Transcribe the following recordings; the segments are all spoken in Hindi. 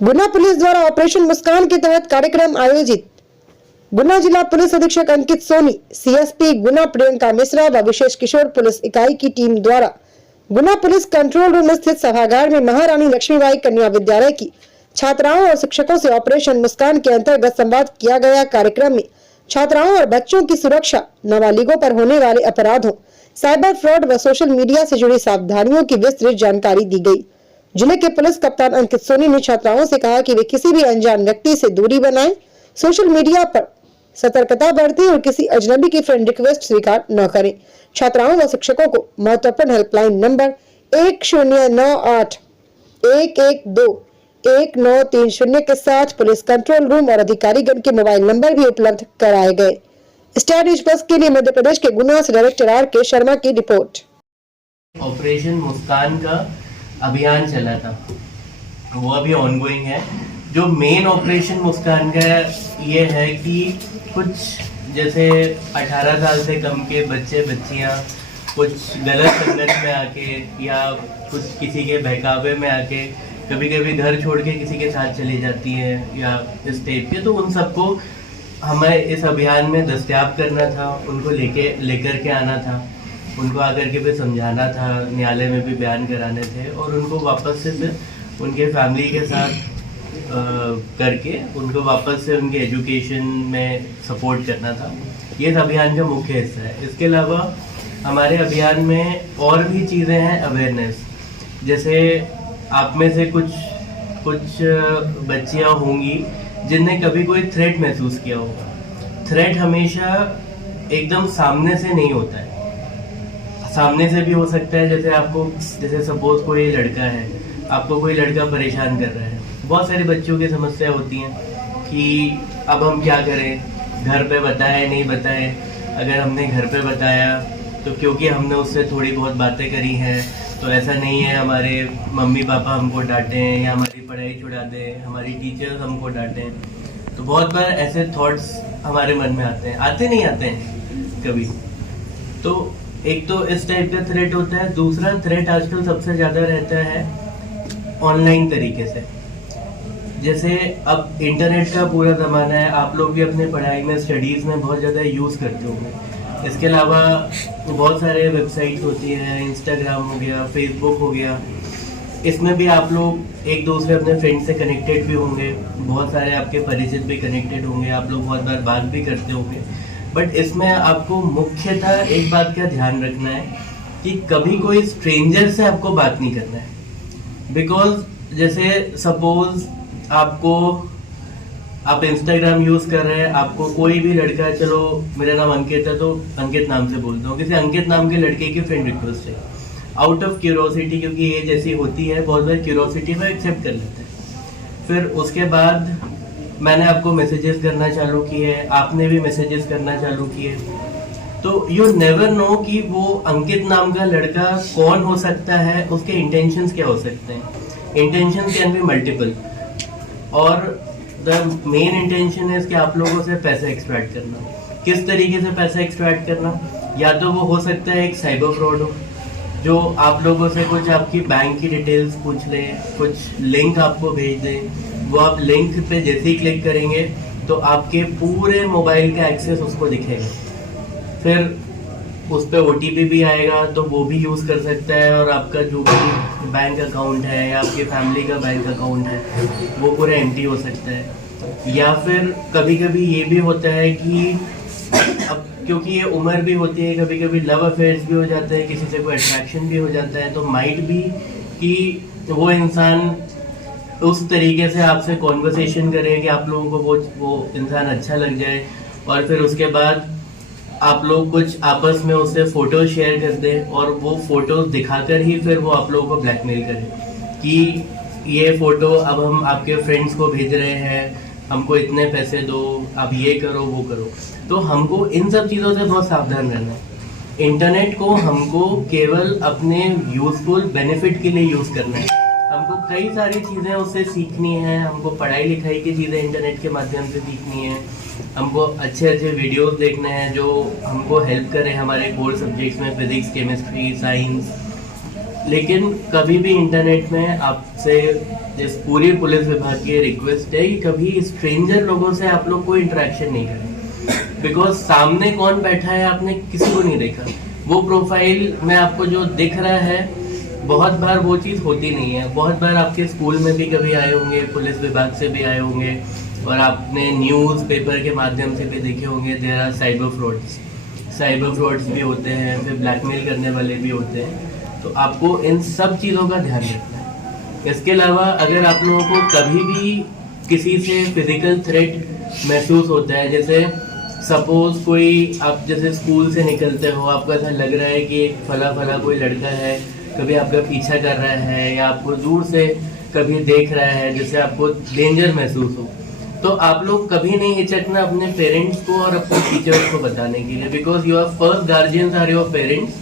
गुना पुलिस द्वारा ऑपरेशन मुस्कान के तहत कार्यक्रम आयोजित। गुना जिला पुलिस अधीक्षक अंकित सोनी, सीएसपी गुना प्रियंका मिश्रा व विशेष किशोर पुलिस इकाई की टीम द्वारा गुना पुलिस कंट्रोल रूम स्थित सभागार में महारानी लक्ष्मीबाई कन्या विद्यालय की छात्राओं और शिक्षकों से ऑपरेशन मुस्कान के अंतर्गत संवाद किया गया। कार्यक्रम में छात्राओं और बच्चों की सुरक्षा, नाबालिगों पर होने वाले अपराधों, साइबर फ्रॉड व सोशल मीडिया से जुड़ी सावधानियों की विस्तृत जानकारी दी गई। जिले के पुलिस कप्तान अंकित सोनी ने छात्राओं से कहा कि वे किसी भी अनजान व्यक्ति से दूरी बनाएं, सोशल मीडिया पर सतर्कता बरतें और किसी अजनबी की फ्रेंड रिक्वेस्ट स्वीकार न करें। छात्राओं व शिक्षकों को महत्वपूर्ण हेल्पलाइन नंबर 1098-112-1930 के साथ पुलिस कंट्रोल रूम और अधिकारीगण के मोबाइल नंबर भी उपलब्ध कराए गए। स्टार न्यूज प्लस के लिए मध्य प्रदेश के गुना से डायरेक्टर R.K. शर्मा की रिपोर्ट। ऑपरेशन मुस्कान का अभियान चला था, वो अभी ऑनगोइंग है। जो मेन ऑपरेशन मुस्कान का ये है कि कुछ जैसे 18 साल से कम के बच्चे बच्चियां कुछ गलत संगत में आके या कुछ किसी के बहकावे में आके कभी कभी घर छोड़ के किसी के साथ चली जाती हैं या इस टाइप के, तो उन सबको हमें इस अभियान में दस्तयाब करना था, उनको लेकर के आना था, उनको आकर के भी समझाना था, न्यायालय में भी बयान कराने थे और उनको वापस से फिर उनके फैमिली के साथ करके उनको वापस से उनके एजुकेशन में सपोर्ट करना था। ये इस अभियान का मुख्य हिस्सा है। इसके अलावा हमारे अभियान में और भी चीज़ें हैं। अवेयरनेस, जैसे आप में से कुछ बच्चियां होंगी जिनने कभी कोई थ्रेट महसूस किया होगा। थ्रेट हमेशा एकदम सामने से नहीं होता है, सामने से भी हो सकता है। जैसे सपोज कोई लड़का है, आपको कोई लड़का परेशान कर रहा है। बहुत सारे बच्चों की समस्या होती हैं कि अब हम क्या करें, घर पे बताएं नहीं बताएं। अगर हमने घर पे बताया तो क्योंकि हमने उससे थोड़ी बहुत बातें करी हैं तो ऐसा नहीं है हमारे मम्मी पापा हमको डांटें या हमारी पढ़ाई छुड़ा दें, हमारी टीचर्स हमको डांटें। तो बहुत बार ऐसे थॉट्स हमारे मन में आते हैं कभी। तो एक तो इस टाइप का थ्रेट होता है। दूसरा थ्रेट आजकल सबसे ज़्यादा रहता है ऑनलाइन तरीके से। जैसे अब इंटरनेट का पूरा ज़माना है, आप लोग भी अपने पढ़ाई में, स्टडीज़ में बहुत ज़्यादा यूज़ करते होंगे। इसके अलावा बहुत सारे वेबसाइट्स होती हैं, इंस्टाग्राम हो गया, फेसबुक हो गया। इसमें भी आप लोग एक दूसरे अपने फ्रेंड से कनेक्टेड भी होंगे, बहुत सारे आपके परिचित भी कनेक्टेड होंगे, आप लोग बहुत बार बात भी करते होंगे। बट इसमें आपको मुख्यतः एक बात का ध्यान रखना है कि कभी कोई स्ट्रेंजर से आपको बात नहीं करना है। बिकॉज जैसे सपोज आप इंस्टाग्राम यूज कर रहे हैं, आपको कोई भी लड़का, चलो मेरा नाम अंकित है तो अंकित नाम से बोलता हूँ, किसी अंकित नाम के लड़के की फ्रेंड रिक्वेस्ट है, आउट ऑफ क्यूरोसिटी, क्योंकि ये जैसी होती है बहुत बार क्यूरोसिटी में एक्सेप्ट कर लेते हैं। फिर उसके बाद मैंने आपको मैसेजेस करना चालू किए, आपने भी मैसेजेस करना चालू किए, तो यू नेवर नो कि वो अंकित नाम का लड़का कौन हो सकता है, उसके इंटेंशंस क्या हो सकते हैं। इंटेंशंस कैन बी मल्टीपल और द मेन इंटेंशन है कि आप लोगों से पैसा एक्सट्रैक्ट करना। किस तरीके से पैसा एक्सट्रैक्ट करना? या तो वो हो सकता है एक साइबर फ्रॉड हो, जो आप लोगों से कुछ आपकी बैंक की डिटेल्स पूछ ले, कुछ लिंक आपको भेज दें, वो आप लिंक पे जैसे ही क्लिक करेंगे तो आपके पूरे मोबाइल का एक्सेस उसको दिखेगा। फिर उस पर OTP भी आएगा तो वो भी यूज़ कर सकता है और आपका जो भी बैंक अकाउंट है या आपके फैमिली का बैंक अकाउंट है वो पूरा एम्प्टी हो सकता है। या फिर कभी कभी ये भी होता है कि अब क्योंकि ये उम्र भी होती है, कभी कभी लव अफेयर्स भी हो जाते हैं, किसी से कोई अट्रैक्शन भी हो जाता है, तो माइट भी कि वो इंसान उस तरीके से आपसे कॉन्वर्सेशन करे कि आप लोगों को वो इंसान अच्छा लग जाए और फिर उसके बाद आप लोग कुछ आपस में उससे फोटो शेयर कर दें और वो फोटोज दिखाकर ही फिर वो आप लोगों को ब्लैकमेल करें कि ये फोटो अब हम आपके फ्रेंड्स को भेज रहे हैं, हमको इतने पैसे दो, आप ये करो वो करो। तो हमको इन सब चीज़ों से बहुत सावधान रहना है। इंटरनेट को हमको केवल अपने यूजफुल बेनिफिट के लिए यूज़ करना है। हमको कई सारी चीज़ें उससे सीखनी है, हमको पढ़ाई लिखाई की चीज़ें इंटरनेट के माध्यम से सीखनी है, हमको अच्छे अच्छे वीडियोस देखने हैं जो हमको हेल्प करें हमारे कोर सब्जेक्ट्स में, फिजिक्स, केमिस्ट्री, साइंस। लेकिन कभी भी इंटरनेट में आपसे इस पूरी पुलिस विभाग की रिक्वेस्ट है कि कभी स्ट्रेंजर लोगों से आप लोग कोई इंटरेक्शन नहीं करें, बिकॉज सामने कौन बैठा है आपने किसी को नहीं देखा। वो प्रोफाइल में आपको जो दिख रहा है बहुत बार वो चीज़ होती नहीं है। बहुत बार आपके स्कूल में भी कभी आए होंगे, पुलिस विभाग से भी आए होंगे, और आपने न्यूज़ पेपर के माध्यम से भी देखे होंगे देयर आर साइबर फ्रॉड्स भी होते हैं, फिर ब्लैकमेल करने वाले भी होते हैं। तो आपको इन सब चीज़ों का ध्यान रखना है। इसके अलावा अगर आप लोगों को कभी भी किसी से फिजिकल थ्रेट महसूस होता है, जैसे सपोज कोई आप जैसे स्कूल से निकलते हो, आपको ऐसा लग रहा है कि फला कोई लड़का है, कभी आपका पीछा कर रहा है या आपको दूर से कभी देख रहा है, जैसे आपको डेंजर महसूस हो, तो आप लोग कभी नहीं हिचकना अपने पेरेंट्स को और अपने टीचर्स को बताने के लिए, because your first guardians are your parents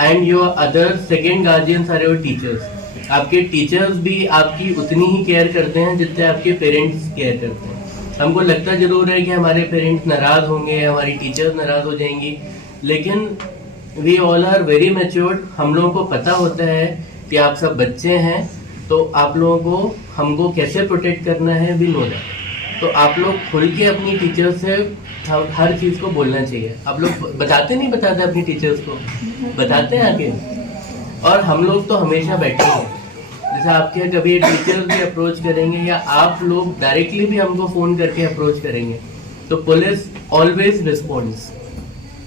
and your other second guardians are your teachers. आपके टीचर्स भी आपकी उतनी ही केयर करते हैं जितने आपके पेरेंट्स केयर करते हैं। हमको लगता जरूर है कि हमारे पेरेंट्स नाराज होंगे, हमारी टीचर्स नाराज हो जाएंगी, लेकिन we all are very matured. हम लोगों को पता होता है कि आप सब बच्चे हैं, तो आप लोगों को हमको कैसे प्रोटेक्ट करना है भी नो दैट। तो आप लोग खुल के अपनी टीचर्स से हर चीज़ को बोलना चाहिए। आप लोग बताते अपनी टीचर्स को, बताते हैं आगे। और हम लोग तो हमेशा बैठे हैं, जैसे आपके कभी टीचर्स भी अप्रोच करेंगे या आप लोग डायरेक्टली भी हमको फ़ोन करके अप्रोच करेंगे, तो पुलिस ऑलवेज रिस्पॉन्ड्स।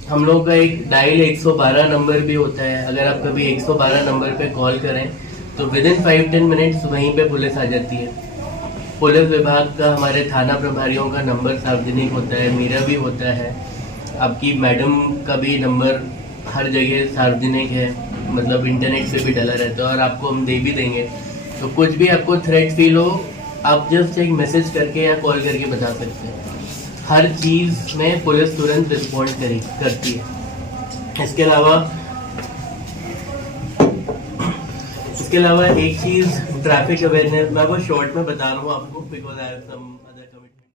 हम लोग का एक डायल 112 नंबर भी होता है। अगर आप कभी 112 नंबर पे कॉल करें तो विद इन 5-10 मिनट्स वहीं पे पुलिस आ जाती है। पुलिस विभाग का हमारे थाना प्रभारियों का नंबर सार्वजनिक होता है, मेरा भी होता है, आपकी मैडम का भी नंबर हर जगह सार्वजनिक है, मतलब इंटरनेट पे भी डला रहता है, और आपको हम दे भी देंगे। तो कुछ भी आपको थ्रेट फील हो, आप जस्ट एक मैसेज करके या कॉल करके बता सकते हैं। हर चीज़ में पुलिस तुरंत रिस्पॉन्ड करती है। इसके अलावा एक चीज़ ट्रैफिक अवेयरनेस, मैं वो शॉर्ट में बता रहा हूँ आपको, बिकॉज आई हैव सम